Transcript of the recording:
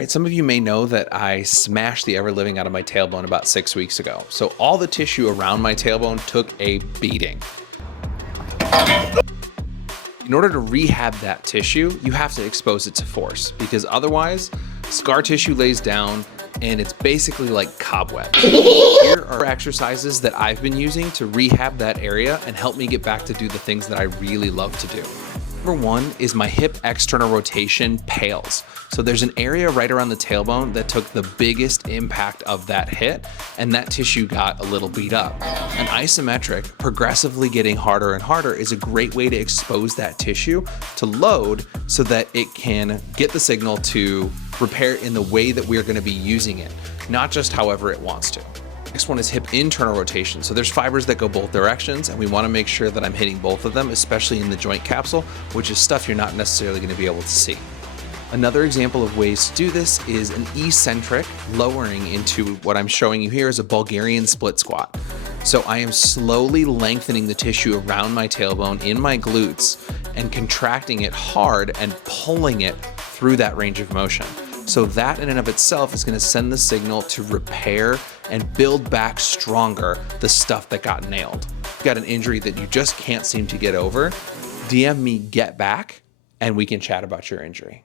Right, some of you may know that I smashed the ever living out of my tailbone about 6 weeks ago. So all the tissue around my tailbone took a beating. In order to rehab that tissue, you have to expose it to force, because otherwise scar tissue lays down and it's basically like cobwebs. Here are exercises that I've been using to rehab that area and help me get back to do the things that I really love to do. Number one is my hip external rotation pales. So there's an area right around the tailbone that took the biggest impact of that hit, and that tissue got a little beat up. An isometric, progressively getting harder and harder, is a great way to expose that tissue to load so that it can get the signal to repair in the way that we're going to be using it, not just however it wants to. Next one is hip internal rotation. So there's fibers that go both directions, and we want to make sure that I'm hitting both of them, especially in the joint capsule, which is stuff you're not necessarily going to be able to see. Another example of ways to do this is an eccentric lowering into what I'm showing you here is a Bulgarian split squat. So I am slowly lengthening the tissue around my tailbone in my glutes and contracting it hard and pulling it through that range of motion. So that in and of itself is going to send the signal to repair and build back stronger the stuff that got nailed. If you've got an injury that you just can't seem to get over, DM me get back and we can chat about your injury.